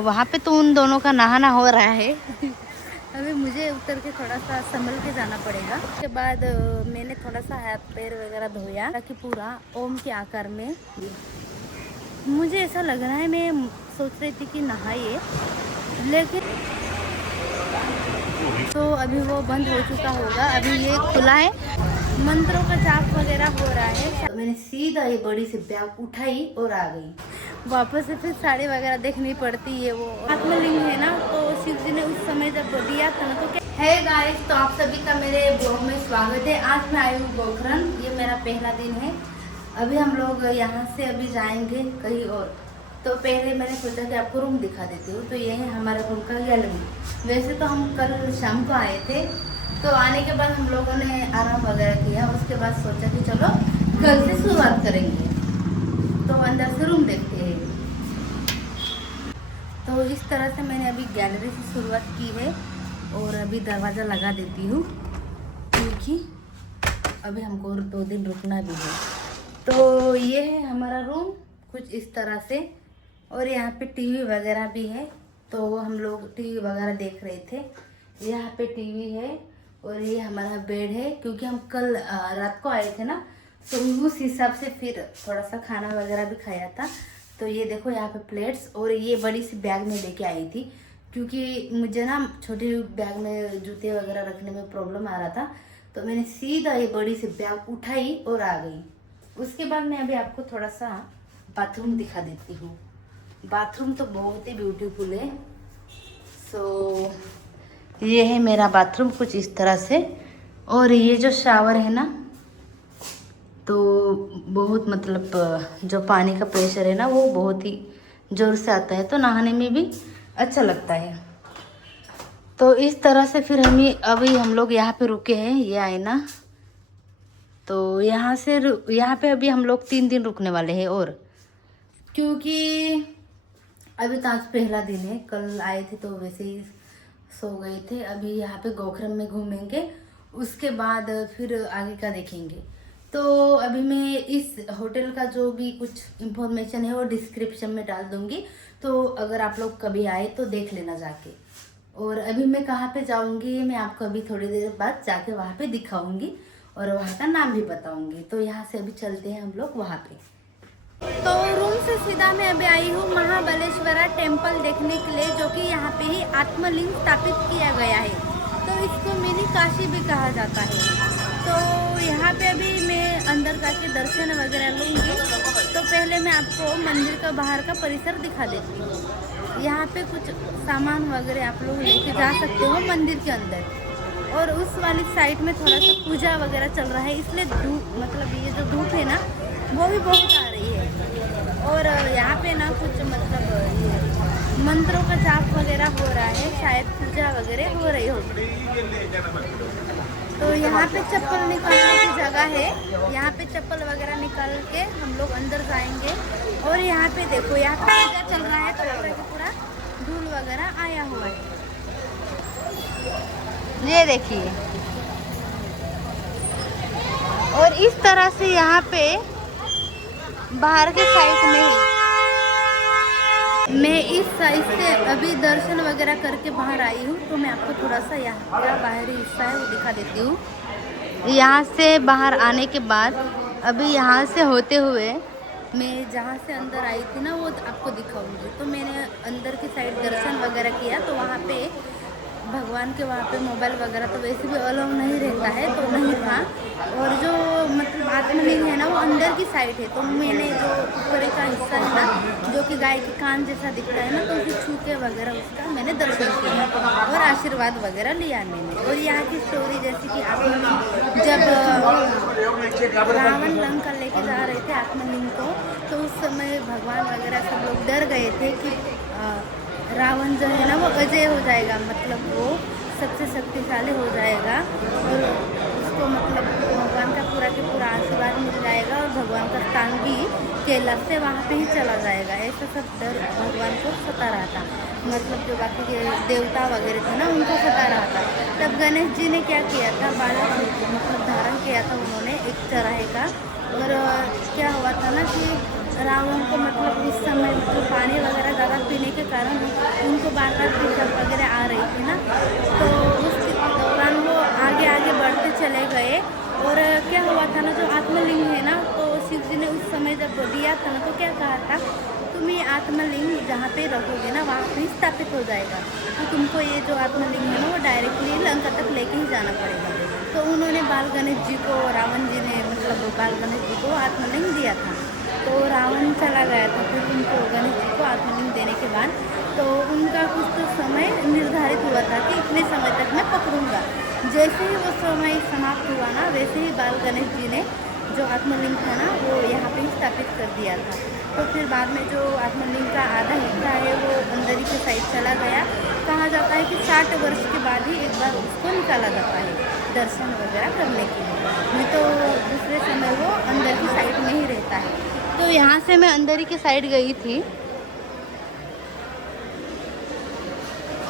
तो वहाँ पे तो उन दोनों का नहाना हो रहा है। अभी मुझे उतर के थोड़ा सा संभल के जाना पड़ेगा। उसके बाद मैंने थोड़ा सा हाथ पैर वगैरह धोया ताकि पूरा ओम के आकार में। मुझे ऐसा लग रहा है, मैं सोच रही थी कि नहाइए, लेकिन तो अभी वो बंद हो चुका होगा। अभी ये खुला है, मंत्रों का जाप वगैरह हो रहा है। तो मैंने सीधा ये बड़ी सी बैग उठाई और आ गई। वापस से फिर साड़ी वगैरह देखनी पड़ती है। वो आत्मलिंग है ना, तो शिव जी ने उस समय जब दिया था ना, तो क्या है गाइस, तो आप सभी का मेरे ब्लॉग में स्वागत है। आज मैं आई हूँ गोकर्ण, ये मेरा पहला दिन है। अभी हम लोग यहाँ से अभी जाएंगे कहीं और, तो पहले मैंने सोचा कि आपको रूम दिखा देती हूँ। तो ये है हमारा रूम का गैलरी। वैसे तो हम कल शाम को आए थे, तो आने के बाद हम लोगों ने आराम वगैरह किया। उसके बाद सोचा कि चलो कल से शुरुआत करेंगे, तो अंदर से रूम देखते हैं। तो इस तरह से मैंने अभी गैलरी से शुरुआत की है और अभी दरवाज़ा लगा देती हूँ, क्योंकि अभी हमको 2 दिन रुकना भी है। तो ये है हमारा रूम कुछ इस तरह से, और यहाँ पे टीवी वगैरह भी है। तो हम लोग टीवी वगैरह देख रहे थे। यहाँ पे टीवी है और ये हमारा बेड है, क्योंकि हम कल रात को आए थे ना, तो उस हिसाब से फिर थोड़ा सा खाना वगैरह भी खाया था। तो ये देखो यहाँ पे प्लेट्स, और ये बड़ी सी बैग में लेके आई थी, क्योंकि मुझे ना छोटी बैग में जूते वगैरह रखने में प्रॉब्लम आ रहा था। तो मैंने सीधा ये बड़ी सी बैग उठाई और आ गई। उसके बाद मैं अभी आपको थोड़ा सा बाथरूम दिखा देती हूँ। बाथरूम तो बहुत ही ब्यूटीफुल है। सो ये है मेरा बाथरूम कुछ इस तरह से, और ये जो शावर है ना, तो बहुत मतलब जो पानी का प्रेशर है ना, वो बहुत ही ज़ोर से आता है, तो नहाने में भी अच्छा लगता है। तो इस तरह से फिर अभी हम लोग यहाँ पे रुके हैं, ये आए ना, तो यहाँ पे अभी हम लोग 3 दिन रुकने वाले हैं। और क्योंकि अभी तो आज पहला दिन है, कल आए थे तो वैसे ही सो गए थे। अभी यहाँ पे गोकर्ण में घूमेंगे, उसके बाद फिर आगे का देखेंगे। तो अभी मैं इस होटल का जो भी कुछ इन्फॉर्मेशन है वो डिस्क्रिप्शन में डाल दूँगी, तो अगर आप लोग कभी आए तो देख लेना जाके। और अभी मैं कहाँ पे जाऊँगी, मैं आपको अभी थोड़ी देर बाद जाके वहाँ पे दिखाऊँगी और वहाँ का नाम भी बताऊँगी। तो यहाँ से अभी चलते हैं हम लोग वहाँ पे। तो रूम से सीधा मैं अभी आई हूँ महाबलेश्वरा टेम्पल देखने के लिए, जो कि यहाँ पे ही आत्मलिंग स्थापित किया गया है। तो इसको मिनी काशी भी कहा जाता है। तो यहाँ पे अभी मैं अंदर जाके दर्शन वगैरह लूँगी। तो पहले मैं आपको मंदिर का बाहर का परिसर दिखा देती हूँ। यहाँ पे कुछ सामान वगैरह आप लोग लेके जा सकते हो मंदिर के अंदर। और उस वाली साइड में थोड़ा सा पूजा वगैरह चल रहा है, इसलिए धूप, मतलब ये जो धूप है ना, वो भी बहुत आ रही है। और यहाँ पे ना कुछ मतलब ये मंत्रों का जाप वगैरह हो रहा है, शायद पूजा वगैरह हो रही होगी। तो यहाँ पे चप्पल निकालने की जगह है, यहाँ पे चप्पल वगैरह निकाल के हम लोग अंदर जाएंगे। और यहाँ पे देखो, यहाँ पे पूजा चल रहा है, तो पूरा धूल वगैरह आया हुआ है, ये देखिए। और इस तरह से यहाँ पे बाहर के साइड में ही मैं इस साइड से अभी दर्शन वगैरह करके बाहर आई हूँ। तो मैं आपको थोड़ा सा यहाँ का बाहरी हिस्सा है वो दिखा देती हूँ। यहाँ से बाहर आने के बाद अभी यहाँ से होते हुए मैं जहाँ से अंदर आई थी ना, वो आपको दिखाऊंगी। तो मैंने अंदर की साइड दर्शन वगैरह किया, तो वहाँ पे भगवान के वहाँ पे मोबाइल वगैरह तो वैसे भी अलाउ नहीं रहता है, तो नहीं था। और जो मतलब आत्मलिंग है ना, वो अंदर की साइड है। तो मैंने जो ऊपर का हिस्सा है ना, जो कि गाय के कान जैसा दिखता है ना, तो उसे छू के वगैरह उसका मैंने दर्शन किया और आशीर्वाद वगैरह लिया मैंने। और यहाँ की स्टोरी जैसे कि आत्मलिंग, जब रावण लंका लेके जा रहे थे आत्मलिंग को, तो उस समय भगवान वगैरह सब लोग डर गए थे कि रावण जो है ना वो अजय हो जाएगा, मतलब वो सबसे शक्तिशाली हो जाएगा, और उसको मतलब भगवान का पूरा के पूरा आशीर्वाद मिल जाएगा, और भगवान का स्थान भी कैलाश से वहाँ पे ही चला जाएगा। ऐसा सब डर भगवान को सता रहा था, मतलब जो बाकी के देवता वगैरह थे ना, उनको सता रहा था। तब गणेश जी ने क्या किया था, बालक मतलब धारण किया था उन्होंने एक चराहे का। और क्या हुआ था ना कि रावण को मतलब उस समय मतलब पानी वगैरह ज़्यादा पीने के कारण उनको बार बार पेशाब वगैरह आ रही थी ना, तो उस दौरान वो आगे आगे बढ़ते चले गए। और क्या हुआ था ना, जो आत्मलिंग है ना, तो शिव जी ने उस समय जब दिया था ना, तो क्या कहा था, तुम ये आत्मलिंग जहाँ पे रखोगे ना वहाँ पे स्थापित हो जाएगा, तो तुमको ये जो आत्मलिंग है ना वो डायरेक्टली लंका तक लेके ही जाना पड़ेगा। तो उन्होंने बाल गणेश जी को, रावण जी ने मतलब बाल गणेश जी को आत्मलिंग दिया था। तो रावण चला गया था, फिर उनको गणेश जी को आत्मलिंग देने के बाद तो उनका कुछ तो समय निर्धारित हुआ था कि इतने समय तक मैं पकड़ूंगा। जैसे ही वो समय समाप्त हुआ ना, वैसे ही बाल गणेश जी ने जो आत्मलिंग था ना वो यहाँ पे स्थापित कर दिया था। तो फिर बाद में जो आत्मलिंग का आधा हिस्सा है वो अंदर के साइड चला गया। कहा जाता है कि 60 वर्ष के बाद ही एक बार उसको निकाला जाता है दर्शन वगैरह करने के लिए, नहीं तो दूसरे समय वो अंदर की साइड में ही रहता है। तो यहाँ से मैं अंदर ही की साइड गई थी,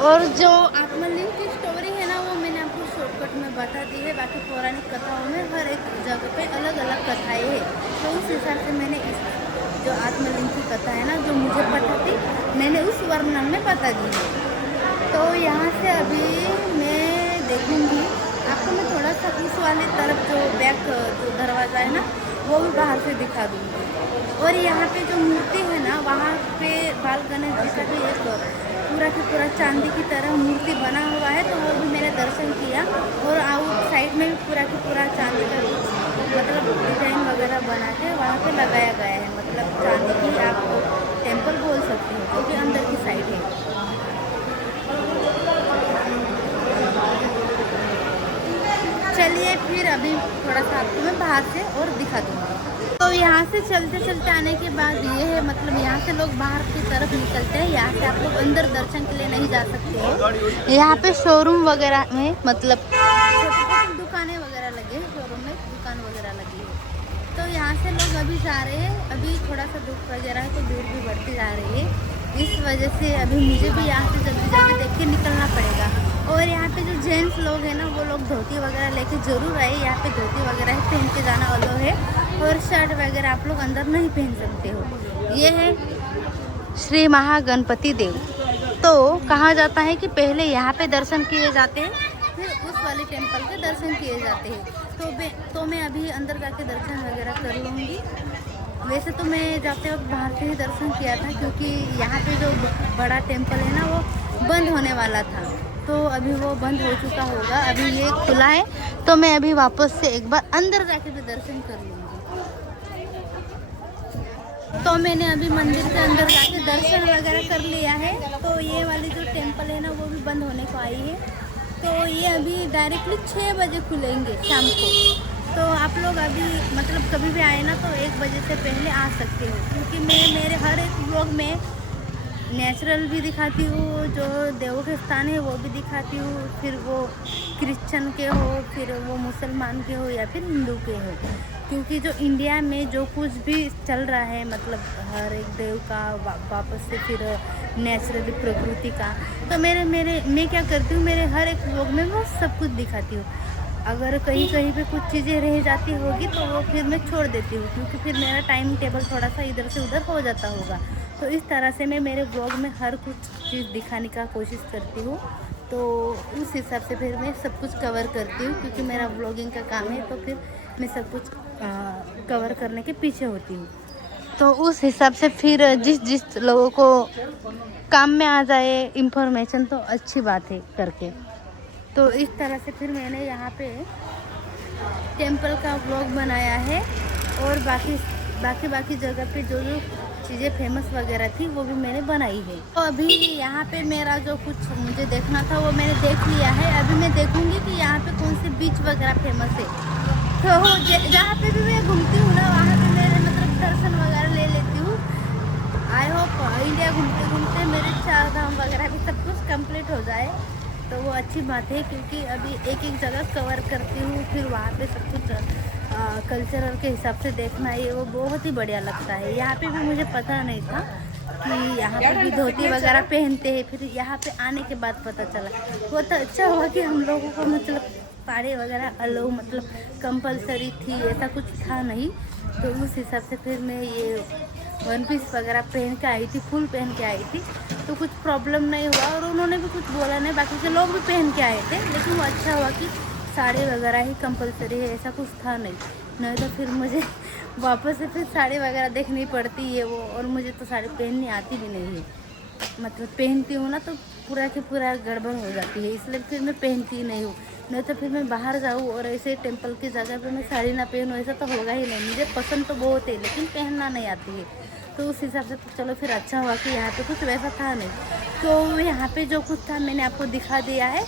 और जो आत्मलिंग की स्टोरी है ना वो मैंने आपको शॉर्टकट में बता दी है। बाकी पौराणिक कथाओं में हर एक जगह पे अलग अलग कथाएं हैं, तो उस हिसाब से मैंने इस जो आत्मलिंग की कथा है ना, जो मुझे पता थी, मैंने उस वर्णन में बता दी है। तो यहाँ से अभी मैं देखूँगी आपको, मैं थोड़ा सा उस वाली तरफ जो बैक जो दरवाज़ा है ना वो भी बाहर से दिखा दूँगी। और यहाँ पे जो मूर्ति है ना, वहाँ पे बाल गणेश जी का भी एक पूरा की पूरा चांदी की तरह मूर्ति बना हुआ है, तो वो भी मैंने दर्शन किया। और आउट साइड में भी पूरा की पूरा चांदी का मतलब डिजाइन वगैरह बना के वहाँ पे लगाया गया है, मतलब चांदी की आप टेम्पल बोल सकते हो, जो कि अंदर की साइड है। चलिए फिर अभी थोड़ा सा आपको मैं बाहर से और दिखा दूँगी। तो यहाँ से चलते चलते आने के बाद ये है, मतलब यहाँ से लोग बाहर की तरफ निकलते हैं, यहाँ से आप लोग अंदर दर्शन के लिए नहीं जा सकते हो। यहाँ पे शोरूम वगैरह में मतलब छोटी दुकानें वगैरह लगे हैं, शोरूम में दुकान वगैरह लगी है। तो यहाँ से लोग अभी जा रहे हैं, अभी थोड़ा सा धूप वगैरह है तो भीड़ भी बढ़ती जा रही है, इस वजह से अभी मुझे भी यहाँ से जल्दी जल्दी देख के निकलना पड़ेगा। और यहाँ पे जो जेंट्स लोग हैं ना वो लोग धोती वगैरह लेके ज़रूर आए, यहाँ पे धोती वगैरह पहन के जाना अलो है, और शर्ट वगैरह आप लोग अंदर नहीं पहन सकते हो। ये है श्री महागणपति देव। तो कहा जाता है कि पहले यहाँ पे दर्शन किए जाते हैं, फिर उस वाले टेम्पल के दर्शन किए जाते हैं। तो मैं अभी अंदर जाके दर्शन वगैरह कर लूँगी। वैसे तो मैं जाते वक्त बाहर से ही दर्शन किया था, क्योंकि यहाँ पे जो बड़ा टेम्पल है ना वो बंद होने वाला था, तो अभी वो बंद हो चुका होगा। अभी ये खुला है, तो मैं अभी वापस से एक बार अंदर जाके भी दर्शन कर लूँगी। तो मैंने अभी मंदिर के अंदर जाके दर्शन वगैरह कर लिया है। तो ये वाली जो टेम्पल है ना वो भी बंद होने को आई है, तो ये अभी डायरेक्टली 6 बजे खुलेंगे शाम को। तो आप लोग अभी मतलब कभी भी आए ना तो 1 बजे से पहले आ सकते हो, क्योंकि मैं मेरे हर एक व्लॉग में नेचुरल भी दिखाती हूँ, जो देवों के स्थान है वो भी दिखाती हूँ, फिर वो क्रिश्चियन के हो, फिर वो मुसलमान के हो, या फिर हिंदू के हो। क्योंकि जो इंडिया में जो कुछ भी चल रहा है, मतलब हर एक देव का वापस से फिर नेचुरली प्रकृति का, तो मैं क्या करती हूँ, मेरे हर एक व्लॉग में वो सब कुछ दिखाती हूँ। अगर कहीं कहीं पे कुछ चीज़ें रह जाती होगी तो वो फिर मैं छोड़ देती हूँ, क्योंकि फिर मेरा टाइम टेबल थोड़ा सा इधर से उधर हो जाता होगा। तो इस तरह से मैं मेरे ब्लॉग में हर कुछ चीज़ दिखाने का कोशिश करती हूँ, तो उस हिसाब से फिर मैं सब कुछ कवर करती हूँ, क्योंकि मेरा ब्लॉगिंग का काम है, तो फिर मैं सब कुछ कवर करने के पीछे होती हूँ। तो उस हिसाब से फिर जिस लोगों को काम में आ जाए इंफॉर्मेशन तो अच्छी बात है करके। तो इस तरह से फिर मैंने यहाँ पे टेम्पल का व्लॉग बनाया है, और बाकी जगह पे जो चीज़ें फेमस वगैरह थी वो भी मैंने बनाई है। तो अभी यहाँ पे मेरा जो कुछ मुझे देखना था वो मैंने देख लिया है। अभी मैं देखूँगी कि यहाँ पे कौन से बीच वगैरह फेमस है। तो जहाँ पे भी मैं घूमती हूँ ना वहाँ पे मेरे मतलब दर्शन वगैरह ले लेती हूँ। आई होप इंडिया घूमते घूमते मेरे 4 धाम वगैरह भी सब कुछ कंप्लीट हो जाए, तो वो अच्छी बात है, क्योंकि अभी एक जगह कवर करती हूँ, फिर वहाँ पे सब कुछ कल्चरल के हिसाब से देखना ये वो बहुत ही बढ़िया लगता है। यहाँ पे भी मुझे पता नहीं था कि यहाँ पे भी धोती वगैरह पहनते हैं, फिर यहाँ पे आने के बाद पता चला। वो तो अच्छा हुआ कि हम लोगों को मतलब साड़ी वगैरह अलो मतलब कंपलसरी थी, ऐसा कुछ था नहीं, तो उस हिसाब से फिर मैं ये वन पीस वगैरह पहन के आई थी, फुल पहन के आई थी, तो कुछ प्रॉब्लम नहीं हुआ और उन्होंने भी कुछ बोला नहीं। बाकी के लोग भी पहन के आए थे, लेकिन वो अच्छा हुआ कि साड़ी वगैरह ही कंपलसरी है, ऐसा कुछ था नहीं तो फिर मुझे वापस से फिर साड़ी वगैरह देखनी पड़ती है वो, और मुझे तो साड़ी पहननी आती भी नहीं है। मतलब पहनती हूँ ना तो पूरा की पूरा गड़बड़ हो जाती है, इसलिए फिर मैं पहनती नहीं हूँ। नहीं तो फिर मैं बाहर जाऊँ और ऐसे टेंपल की जगह पे मैं साड़ी ना पहनूँ, ऐसा तो होगा ही नहीं। मुझे पसंद तो बहुत है, लेकिन पहनना नहीं आती है। तो उस हिसाब से तो चलो फिर अच्छा हुआ कि यहाँ पे कुछ वैसा था नहीं। तो यहाँ पे जो कुछ था मैंने आपको दिखा दिया है।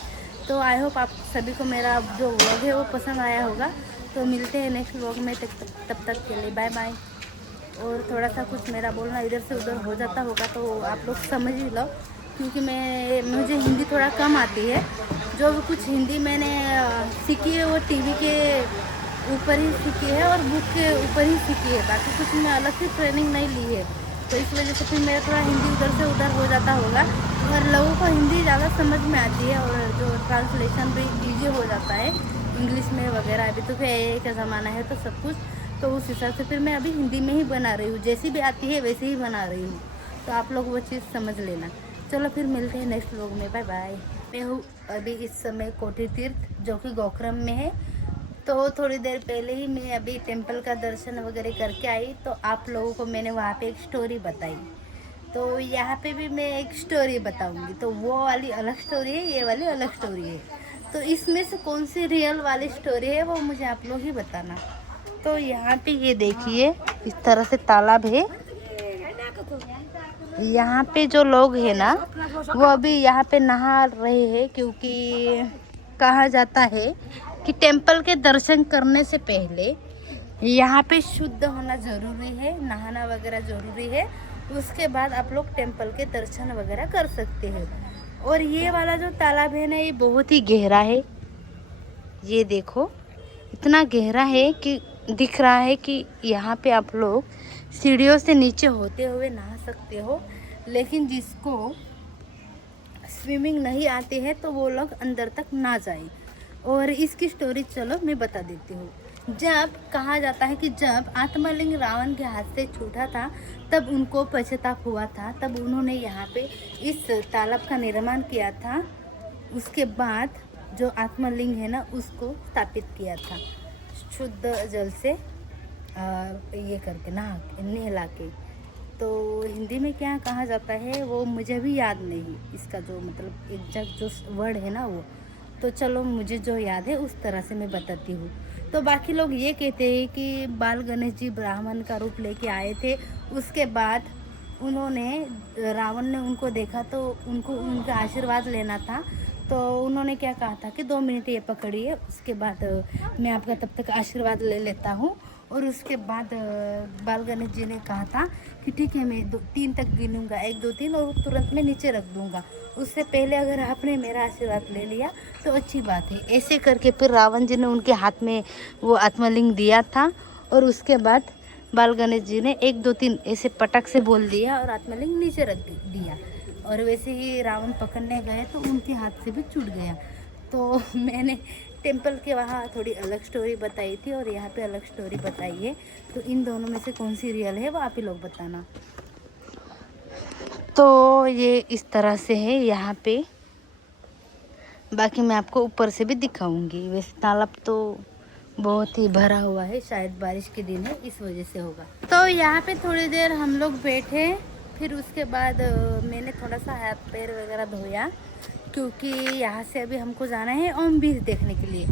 तो आई होप आप सभी को मेरा जो व्लॉग है वो पसंद आया होगा। तो मिलते हैं नेक्स्ट व्लॉग में, तब तक के लिए बाय बाय। और थोड़ा सा कुछ मेरा बोलना इधर से उधर हो जाता होगा तो आप लोग समझ ही लो, क्योंकि मुझे हिंदी थोड़ा कम आती है। जो कुछ हिंदी मैंने सीखी है वो टीवी के ऊपर ही सीखी है और बुक के ऊपर ही सीखी है, बाकी कुछ मैं अलग से ट्रेनिंग नहीं ली है। तो इस वजह से फिर मेरा थोड़ा हिंदी उधर से उधर हो जाता होगा, और लोगों को हिंदी ज़्यादा समझ में आती है और जो ट्रांसलेशन भी ईजी हो जाता है इंग्लिश में वगैरह। अभी तो क्या एआई का ज़माना है तो सब कुछ, तो उस हिसाब से फिर मैं अभी हिंदी में ही बना रही हूँ, जैसी भी आती है वैसे ही बना रही हूँ। तो आप लोग वो चीज़ समझ लेना। चलो फिर मिलते हैं नेक्स्ट व्लॉग में, बाय बाय। मैं हूँ अभी इस समय कोठी तीर्थ, जो कि गोकरम में है। तो थोड़ी देर पहले ही मैं अभी टेंपल का दर्शन वगैरह करके आई, तो आप लोगों को मैंने वहाँ पे एक स्टोरी बताई। तो यहाँ पे भी मैं एक स्टोरी बताऊँगी, तो वो वाली अलग स्टोरी है, ये वाली अलग स्टोरी है। तो इसमें से कौन सी रियल वाली स्टोरी है वो मुझे आप लोग ही बताना। तो यहाँ पे ये देखिए, इस तरह से तालाब है। यहाँ पे जो लोग हैं ना वो अभी यहाँ पे नहा रहे हैं, क्योंकि कहा जाता है कि टेंपल के दर्शन करने से पहले यहाँ पे शुद्ध होना ज़रूरी है, नहाना वगैरह ज़रूरी है। उसके बाद आप लोग टेंपल के दर्शन वगैरह कर सकते हैं। और ये वाला जो तालाब है ना, ये बहुत ही गहरा है। ये देखो, इतना गहरा है कि दिख रहा है कि यहाँ पे आप लोग सीढ़ियों से नीचे होते हुए नहा सकते हो। लेकिन जिसको स्विमिंग नहीं आती है तो वो लोग अंदर तक ना जाए। और इसकी स्टोरी चलो मैं बता देती हूँ। जब कहा जाता है कि जब आत्मलिंग रावण के हाथ से छूटा था तब उनको पश्चाताप हुआ था, तब उन्होंने यहाँ पे इस तालाब का निर्माण किया था। उसके बाद जो आत्मलिंग है ना उसको स्थापित किया था शुद्ध जल से ये करके नहला के। तो हिंदी में क्या कहा जाता है वो मुझे भी याद नहीं, इसका जो मतलब एग्जैक्ट जो वर्ड है ना वो। तो चलो मुझे जो याद है उस तरह से मैं बताती हूँ। तो बाकी लोग ये कहते हैं कि बाल गणेश जी ब्राह्मण का रूप लेके आए थे। उसके बाद रावण ने उनको देखा तो उनको उनका आशीर्वाद लेना था। तो उन्होंने क्या कहा था कि 2 मिनट ये पकड़िए, उसके बाद मैं आपका तब तक आशीर्वाद ले लेता हूँ। और उसके बाद बाल गणेश जी ने कहा था कि ठीक है, मैं 3 तक गिनूंगा, 1 2 3, और तुरंत मैं नीचे रख दूंगा। उससे पहले अगर आपने मेरा आशीर्वाद ले लिया तो अच्छी बात है। ऐसे करके फिर रावण जी ने उनके हाथ में वो आत्मलिंग दिया था। और उसके बाद बाल गणेश जी ने 1 2 3 ऐसे पटक से बोल दिया और आत्मलिंग नीचे रख दिया। और वैसे ही रावण पकड़ने गए तो उनके हाथ से भी छूट गया। तो मैंने टेंपल के वहाँ थोड़ी अलग स्टोरी बताई थी और यहाँ पे अलग स्टोरी बताई है। तो इन दोनों में से कौन सी रियल है वो आप ही लोग बताना। तो ये इस तरह से है यहाँ पे, बाकी मैं आपको ऊपर से भी दिखाऊंगी। वैसे तालाब तो बहुत ही भरा हुआ है, शायद बारिश के दिन है इस वजह से होगा। तो यहाँ पे थोड़ी देर हम लोग बैठे, फिर उसके बाद मैंने थोड़ा सा हाथ पैर वगैरह धोया, क्योंकि यहाँ से अभी हमको जाना है ओम बीच देखने के लिए।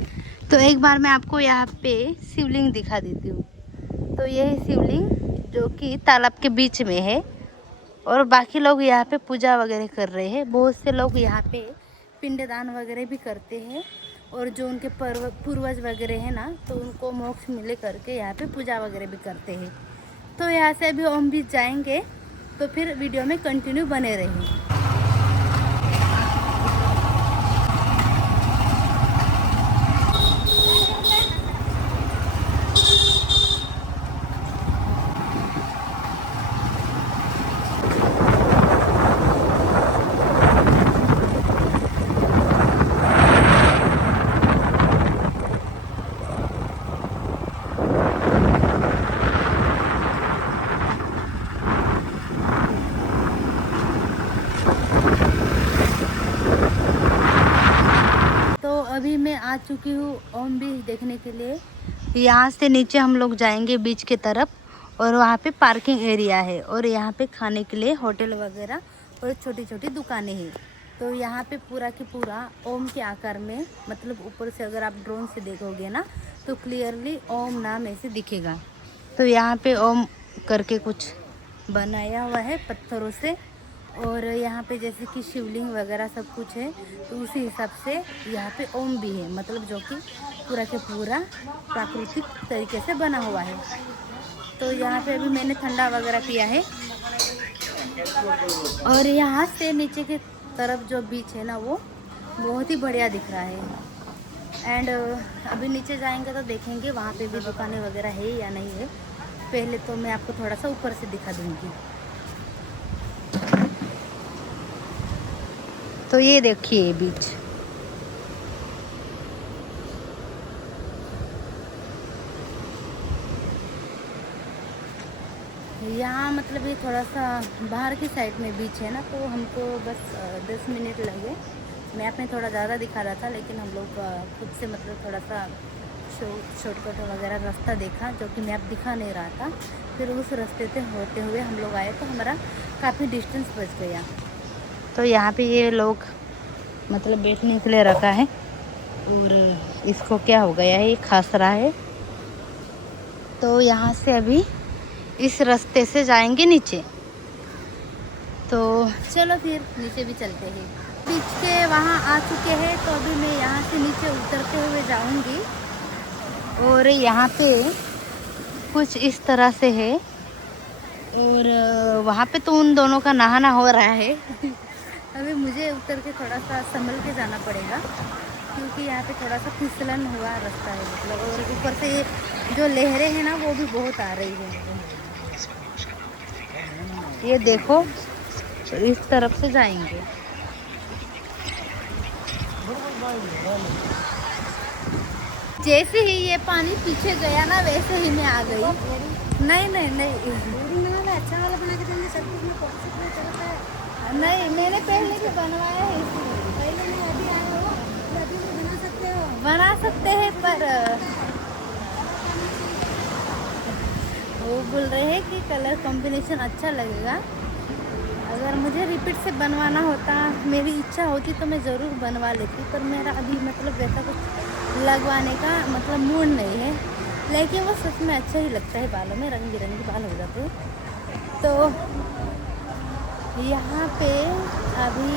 तो एक बार मैं आपको यहाँ पे शिवलिंग दिखा देती हूँ। तो यही शिवलिंग जो कि तालाब के बीच में है, और बाकी लोग यहाँ पे पूजा वगैरह कर रहे हैं। बहुत से लोग यहाँ पे पिंडदान वगैरह भी करते हैं, और जो उनके पूर्वज वगैरह है ना तो उनको मोक्ष मिले करके यहाँ पे पूजा वगैरह भी करते हैं। तो यहाँ से अभी ओम बीच जाएंगे, तो फिर वीडियो में कंटिन्यू बने रहिए। आ चुकी हूँ ओम बीच देखने के लिए। यहाँ से नीचे हम लोग जाएंगे बीच के तरफ और वहाँ पे पार्किंग एरिया है और यहाँ पे खाने के लिए होटल वगैरह और छोटी छोटी दुकानें हैं। तो यहाँ पे पूरा की पूरा ओम के आकार में, मतलब ऊपर से अगर आप ड्रोन से देखोगे ना तो क्लियरली ओम नाम ऐसे दिखेगा। तो यहाँ पे ओम करके कुछ बनाया हुआ है पत्थरों से और यहाँ पे जैसे कि शिवलिंग वगैरह सब कुछ है, तो उसी हिसाब से यहाँ पे ओम भी है, मतलब जो कि पूरा के पूरा प्राकृतिक तरीके से बना हुआ है। तो यहाँ पे अभी मैंने ठंडा वगैरह पिया है और यहाँ से नीचे की तरफ जो बीच है ना वो बहुत ही बढ़िया दिख रहा है। एंड अभी नीचे जाएंगे तो देखेंगे वहाँ पे भी दुकानें वगैरह है या नहीं है। पहले तो मैं आपको थोड़ा सा ऊपर से दिखा दूँगी। तो ये देखिए बीच, यहाँ मतलब ये थोड़ा सा बाहर की साइड में बीच है ना, तो हमको बस 10 मिनट लगे। मैप में थोड़ा ज़्यादा दिखा रहा था लेकिन हम लोग खुद से मतलब थोड़ा सा शॉर्टकट वगैरह रास्ता देखा जो कि मैप दिखा नहीं रहा था। फिर उस रास्ते से होते हुए हम लोग आए तो हमारा काफ़ी डिस्टेंस बच गया। तो यहाँ पे ये लोग मतलब बैठने के लिए रखा है और इसको क्या हो गया है, ये खसरा है। तो यहाँ से अभी इस रास्ते से जाएंगे नीचे। तो चलो फिर नीचे भी चलते हैं। बीच के वहाँ आ चुके हैं तो अभी मैं यहाँ से नीचे उतरते हुए जाऊँगी और यहाँ पे कुछ इस तरह से है और वहाँ पे तो उन दोनों का नहाना हो रहा है। अभी मुझे उतर के थोड़ा सा संभल के जाना पड़ेगा क्योंकि यहाँ पे थोड़ा सा फिसलन हुआ रास्ता है मतलब, और ऊपर से जो लहरें हैं ना वो भी बहुत आ रही है। ये देखो इस तरफ से जाएंगे। जैसे ही ये पानी पीछे गया ना वैसे ही मैं आ गई। नहीं नहीं नहीं अच्छा वाला बना के देंगे सब कुछ में नहीं, मैंने पहले भी बनवाया है इसलिए। पहले मैं अभी आया हो, अभी भी बना सकते हैं पर वो बोल रहे हैं कि कलर कॉम्बिनेशन अच्छा लगेगा। अगर मुझे रिपीट से बनवाना होता, मेरी इच्छा होती तो मैं ज़रूर बनवा लेती, पर मेरा अभी मतलब वैसा कुछ लगवाने का मतलब मूड नहीं है। लेकिन वो सच में अच्छा ही लगता है, बालों में रंग बिरंगे बाल हो जाते हैं। तो यहाँ पे अभी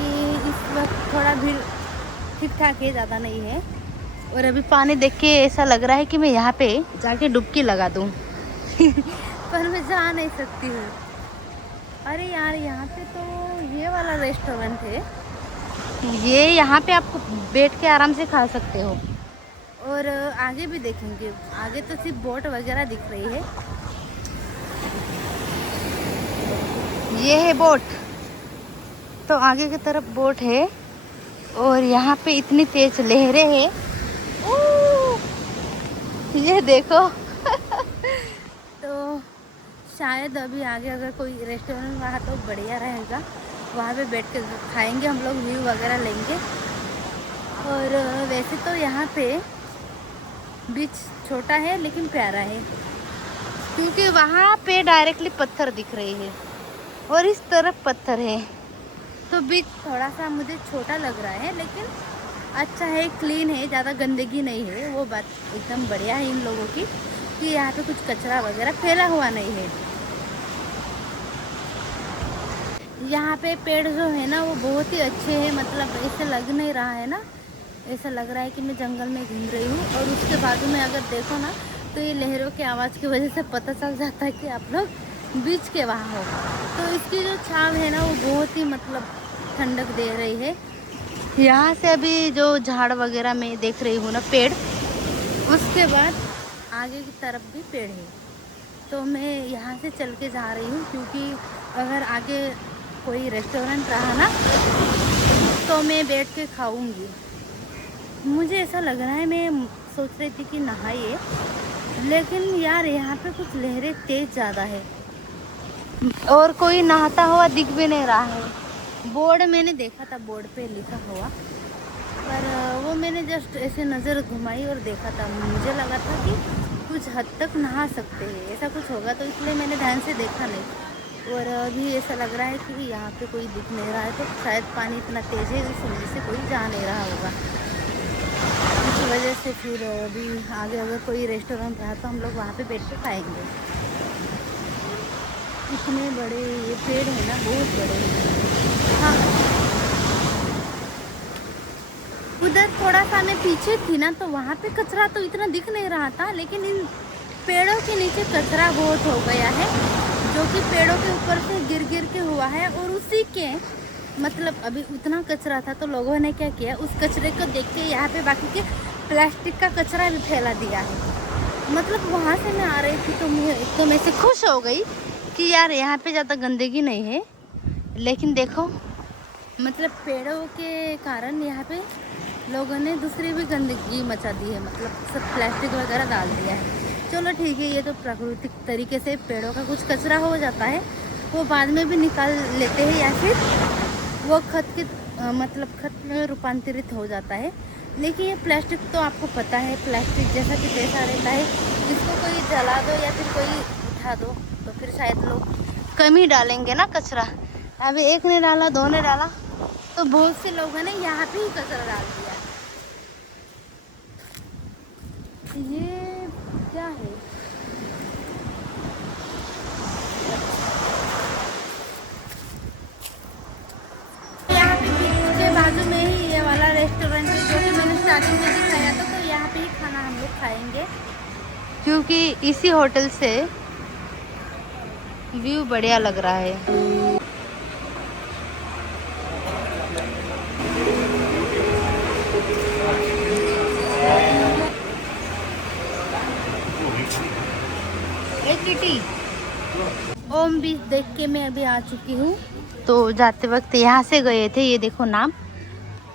इस वक्त थोड़ा भीड़ ठीक ठाक है, ज़्यादा नहीं है। और अभी पानी देख के ऐसा लग रहा है कि मैं यहाँ पे जाके डुबकी लगा दूँ पर मैं जा नहीं सकती हूँ। अरे यार यहाँ पे तो ये वाला रेस्टोरेंट है, ये यहाँ पे आप बैठ के आराम से खा सकते हो। और आगे भी देखेंगे, आगे तो सिर्फ बोट वगैरह दिख रही है। ये है बोट, तो आगे की तरफ बोट है और यहाँ पे इतनी तेज लहरें हैं। ये देखो तो शायद अभी आगे अगर कोई रेस्टोरेंट रहा तो बढ़िया रहेगा, वहाँ पे बैठ के खाएंगे हम लोग, व्यू वगैरह लेंगे। और वैसे तो यहाँ पे बीच छोटा है लेकिन प्यारा है क्योंकि वहाँ पे डायरेक्टली पत्थर दिख रही है और इस तरफ पत्थर है। तो बीच थोड़ा सा मुझे छोटा लग रहा है लेकिन अच्छा है, क्लीन है, ज़्यादा गंदगी नहीं है। वो बात एकदम बढ़िया है इन लोगों की कि यहाँ पे कुछ कचरा वगैरह फैला हुआ नहीं है। यहाँ पे पेड़ जो है ना वो बहुत ही अच्छे हैं, मतलब ऐसे लग नहीं रहा है ना, ऐसा लग रहा है कि मैं जंगल में घूम रही हूँ। और उसके बाजू में अगर देखो ना तो ये लहरों की आवाज़ की वजह से पता चल जाता है कि आप लोग बीच के वहाँ हो। तो इसकी जो छाँव है ना वो बहुत ही मतलब ठंडक दे रही है। यहाँ से अभी जो झाड़ वगैरह मैं देख रही हूँ ना पेड़, उसके बाद आगे की तरफ भी पेड़ है। तो मैं यहाँ से चल के जा रही हूँ क्योंकि अगर आगे कोई रेस्टोरेंट रहा ना तो मैं बैठ के खाऊंगी। मुझे ऐसा लग रहा है, मैं सोच रही थी कि नहाइए, लेकिन यार यहाँ पे कुछ लहरें तेज ज़्यादा है और कोई नहाता हुआ दिख भी नहीं रहा है। बोर्ड मैंने देखा था, बोर्ड पे लिखा हुआ पर वो मैंने जस्ट ऐसे नज़र घुमाई और देखा था, मुझे लगा था कि कुछ हद तक नहा सकते हैं, ऐसा कुछ होगा, तो इसलिए मैंने ध्यान से देखा नहीं। और अभी ऐसा लग रहा है कि यहाँ पे कोई दिख नहीं रहा है, तो शायद पानी इतना तेज़ है इस वजह से कोई जा नहीं रहा होगा। इस वजह से फिर अभी आगे अगर कोई रेस्टोरेंट रहा तो हम लोग वहाँ पे बैठ के खाएँगे। इतने बड़े ये पेड़ है ना, बहुत बड़े हैं। हाँ, उधर थोड़ा सा मैं पीछे थी ना, तो वहाँ पे कचरा तो इतना दिख नहीं रहा था, लेकिन इन पेड़ों के नीचे कचरा बहुत हो गया है, जो कि पेड़ों के ऊपर से गिर गिर के हुआ है। और उसी के मतलब अभी उतना कचरा था, तो लोगों ने क्या किया, उस कचरे को देख के यहाँ पे बाकी के प्लास्टिक का कचरा भी फैला दिया है। मतलब वहाँ से मैं आ रही थी तो मैं एकदम ऐसे खुश हो गई कि यार यहाँ पे ज़्यादा गंदगी नहीं है, लेकिन देखो मतलब पेड़ों के कारण यहाँ पे लोगों ने दूसरी भी गंदगी मचा दी है, मतलब सब प्लास्टिक वगैरह डाल दिया है। चलो ठीक है, ये तो प्राकृतिक तरीके से पेड़ों का कुछ कचरा हो जाता है, वो बाद में भी निकाल लेते हैं, या फिर वो खत के मतलब खत में रूपांतरित हो जाता है। लेकिन ये प्लास्टिक तो आपको पता है, प्लास्टिक जैसा कि तैसा रहता है, इसको कोई जला दो या फिर कोई उठा दो तो फिर शायद लोग कम ही डालेंगे ना कचरा। अभी एक ने डाला, दो ने डाला, तो बहुत से लोगों ने यहाँ पे ही कचरा डाल दिया। ये क्या है? यहाँ पे बीच के बाजू में ही ये वाला रेस्टोरेंट है, जो कि मैंने स्टार्टिंग में दिखाया था, तो यहाँ पे ही खाना हम लोग खाएंगे, क्योंकि इसी होटल से व्यू बढ़िया लग रहा है। ओम बीच देख के मैं अभी आ चुकी हूँ। तो जाते वक्त यहाँ से गए थे, ये देखो नाम।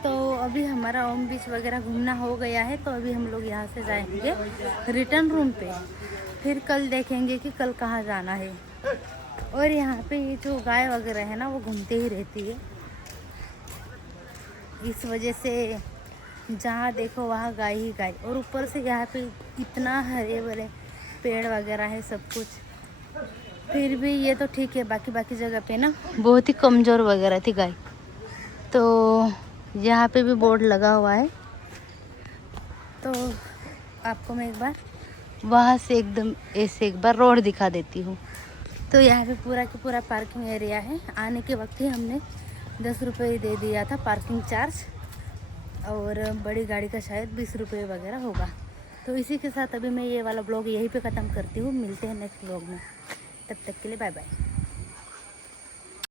तो अभी हमारा ओम बीच वगैरह घूमना हो गया है, तो अभी हम लोग यहाँ से जाएंगे रिटर्न रूम पे। फिर कल देखेंगे कि कल कहाँ जाना है। और यहाँ पे ये जो गाय वगैरह है ना, वो घूमते ही रहती है, इस वजह से जहाँ देखो वहाँ गाय ही गाय। और ऊपर से यहाँ पे इतना हरे भरे पेड़ वगैरह है सब कुछ, फिर भी ये तो ठीक है, बाकी जगह पे ना बहुत ही कमज़ोर वगैरह थी गाय। तो यहाँ पे भी बोर्ड लगा हुआ है, तो आपको मैं एक बार वहाँ से एकदम ऐसे एक बार रोड दिखा देती हूँ। तो यहाँ पे पूरा का पूरा पार्किंग एरिया है। आने के वक्त ही हमने 10 रुपये दे दिया था पार्किंग चार्ज, और बड़ी गाड़ी का शायद 20 रुपये वगैरह होगा। तो इसी के साथ अभी मैं ये वाला ब्लॉग यहीं पे ख़त्म करती हूँ। मिलते हैं नेक्स्ट ब्लॉग में, तब तक के लिए बाय बाय।